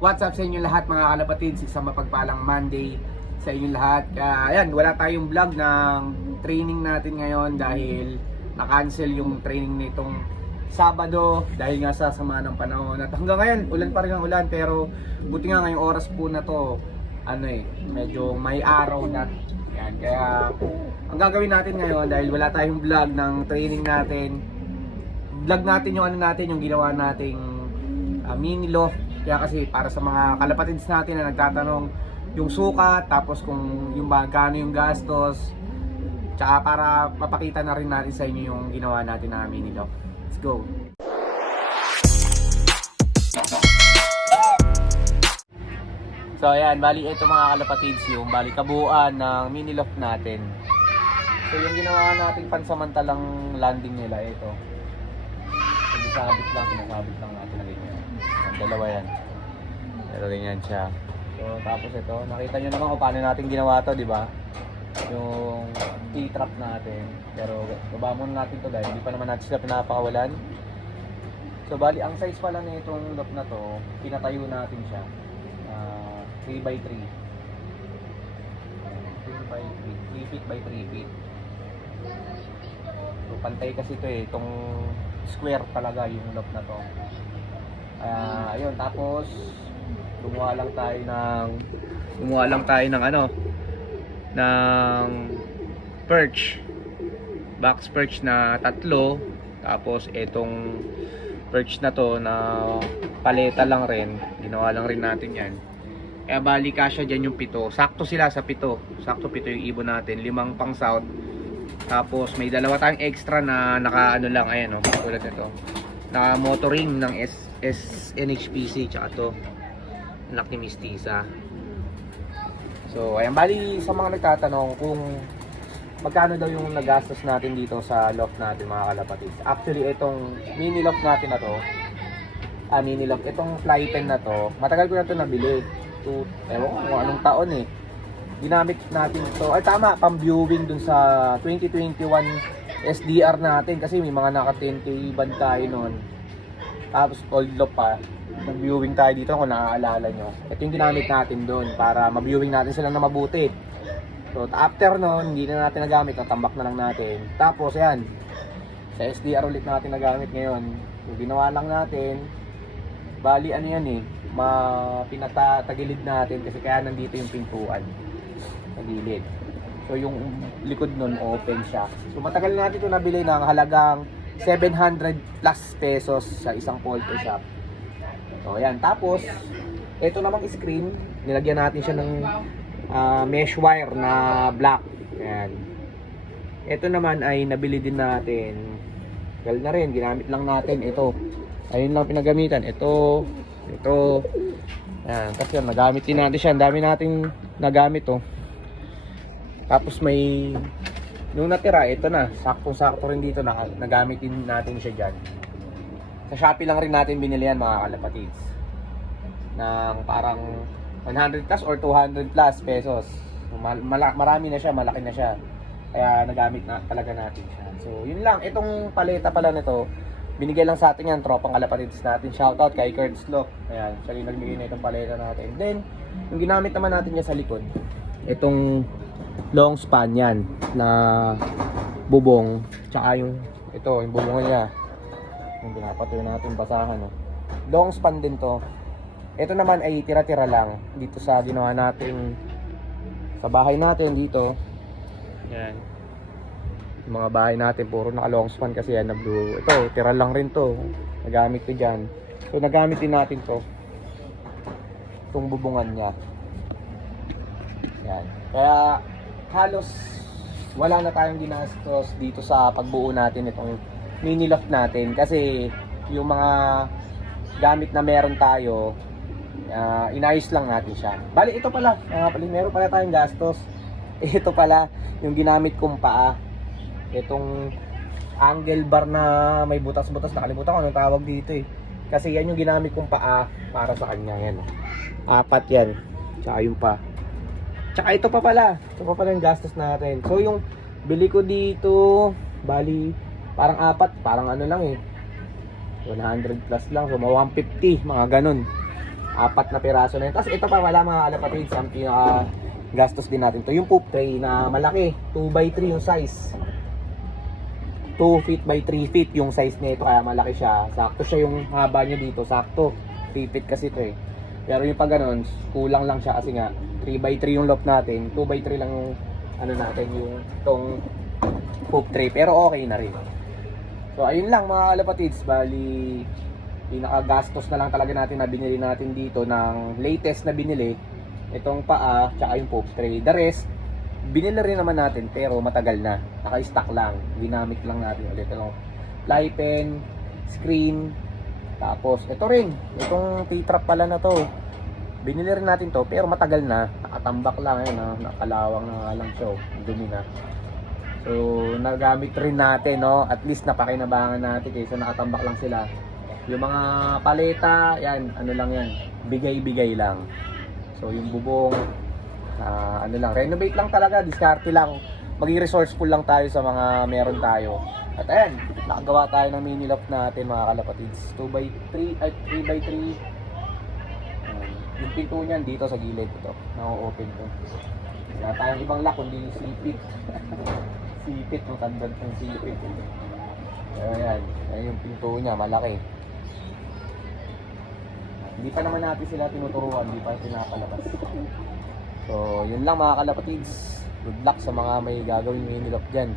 What's up sa inyo lahat mga kalapatids, isang mapagpalang Monday sa inyo lahat. Ayan, wala tayong vlog ng training natin ngayon dahil na-cancel yung training nitong Sabado dahil nga sa sama ng panahon. At hanggang ngayon, ulan pa rin ang ulan, pero buti nga ngayong oras po na to, medyo may araw na. Ayan, kaya ang gagawin natin ngayon dahil wala tayong vlog ng training natin, vlog natin yung yung ginawa nating mini loft. Kaya kasi para sa mga kalapatids natin na nagtatanong yung sukat, tapos kung yung magkano yung gastos, tsaka para mapakita na rin natin sa inyo yung ginawa natin na mini loft. Let's go! So ayan, bali ito mga kalapatids yung bali kabuuan ng mini loft natin. So yung ginawa natin pansamantalang landing nila ito. Pinasabit lang natin na ganyan. Ang dalawa yan. Pero ganyan siya. So tapos ito, nakita nyo naman kung paano natin ginawa to, di ba? Yung T-trap natin. Pero baba muna natin to dahil hindi pa naman natin sila pinapakawalan. So bali, ang size pala na itong loft na to, pinatayo natin siya. 3x3. 3 feet by 3 feet. So pantay kasi ito itong square talaga yung loft na to. Ayun, tapos gumawa lang tayo ng ng perch, box perch na 3, tapos itong perch na to na paleta lang rin, ginawa lang rin natin yan. Kaya bali kasya dyan yung 7, sakto sila sa 7, sakto 7 yung ibon natin, 5 pang south. Tapos may 2 tayong extra na naka lang, ayan tulad nito, naka motoring ng NHPC, tsaka to anak ni Mistisa. So ayan, bali sa mga nagtatanong kung magkano daw yung nagastos natin dito sa loft natin mga kalapatids. Actually itong mini loft natin na to, itong fly pen na to, matagal ko na to nabili. Ewan ko kung anong taon ginamit natin ito. Ay tama, pang viewing dun sa 2021 SDR natin kasi may mga naka 10K band tayo nun. Tapos old loft pa, nag-viewing tayo dito kung naaalala nyo. Ito yung ginamit natin doon para ma-viewing natin sila na mabuti. So after nun, hindi na natin nagamit, natambak na lang natin. Tapos yan, sa SDR ulit natin nagamit ngayon. Yung ginawa lang natin, bali pinatagilid natin kasi kaya nandito yung pintuan sa gilid. So yung likod nun open siya. So matagal na natin ito nabili ng halagang 700 plus pesos sa isang poultry shop. So ayan, tapos ito namang screen, nilagyan natin siya ng mesh wire na black. Ayan. Ito naman ay nabili din natin. Gal na rin, ginamit lang natin ito. Ayun lang pinagamitan. Ito. Ayan, kasi nagamit din natin siya. Ang dami nating nagamit Tapos may nung natira, ito na, saktong-sakto rin dito, nagamit din natin siya dyan. Sa Shopee lang rin natin binili yan mga kalapatids. Ng parang 100 plus or 200 plus pesos. Marami na siya, malaki na siya. Kaya nagamit na talaga natin siya. So yun lang, itong paleta pala nito, binigay lang sa atin yan, tropang kalapatids natin. Shoutout kay Kurt Slock. Ayan, siya rin nagbigay na itong paleta natin. Then, yung ginamit naman natin niya sa likod, itong long span yan na bubong, tsaka yung bubong niya yung pinapatuyo natin basahan long span din to. Ito naman ay tira-tira lang dito sa ginawa natin sa bahay natin dito. Yan, yung mga bahay natin puro naka long span kasi yan na blue. Ito tira lang rin to, nagamit ko dyan. So nagamit din natin to, itong bubungan niya. Yan, kaya halos wala na tayong ginastos dito sa pagbuo natin itong mini loft natin kasi yung mga gamit na meron tayo, inayos lang natin siya. Bali ito pala, meron pala tayong gastos. Ito pala yung ginamit kong paa, itong angle bar na may butas-butas, nakalimutan ko anong tawag dito kasi yan yung ginamit kong paa para sa kanya. Yan, 4 yan, tsaka yung pa. Tsaka ito pa pala yung gastos natin. So yung bili ko dito, bali parang 4, parang 100 plus lang. So mga 150, mga ganun. 4 na piraso na yun. Tapos ito pa wala mga kalapatids, ang pinaka gastos din natin to. Yung poop tray na malaki, 2x3 yung size. 2 feet by 3 feet yung size nito, kaya malaki siya. Sakto siya yung haba niya dito, sakto. 3 feet kasi ito eh. Pero yung pag ganun, kulang lang siya kasi nga 3x3 yung loft natin, 2x3 lang yung ano natin, yung itong poop tray. Pero okay na rin. So ayun lang mga kalapatids, bali pinakagastos na lang talaga natin na binili natin dito ng latest na binili, itong paa tsaka yung poop tray. The rest binili rin naman natin pero matagal na, naka-stock lang, ginamit lang natin ulit. Itong fly pen, screen, tapos ito rin, itong T-trap pala na to, binili rin natin to pero matagal na, nakatambak lang yun, nakalawang na lang siya, dumi na. So nagamit rin natin, no, at least napakinabangan natin kaysa nakatambak lang sila. Yung mga paleta, yan, ano lang yan, bigay-bigay lang. So yung bubong, ano lang, renovate lang talaga, diskarte lang. Maging resourceful lang tayo sa mga meron tayo. At ayan, nakagawa tayo ng mini loft natin mga kalapatids. 2x3, ay 3x3. Yung pinto niyan dito sa gilid ito, na-open to. Wala tayong ibang lock kundi sipit. Sipit, matandad ng sipit. Ayan, ayan yung pinto niya, malaki. Hindi pa naman natin sila tinuturuan, hindi pa pinapalabas. So, yun lang mga kalapatids. Good luck sa mga may gagawin mini loft dyan.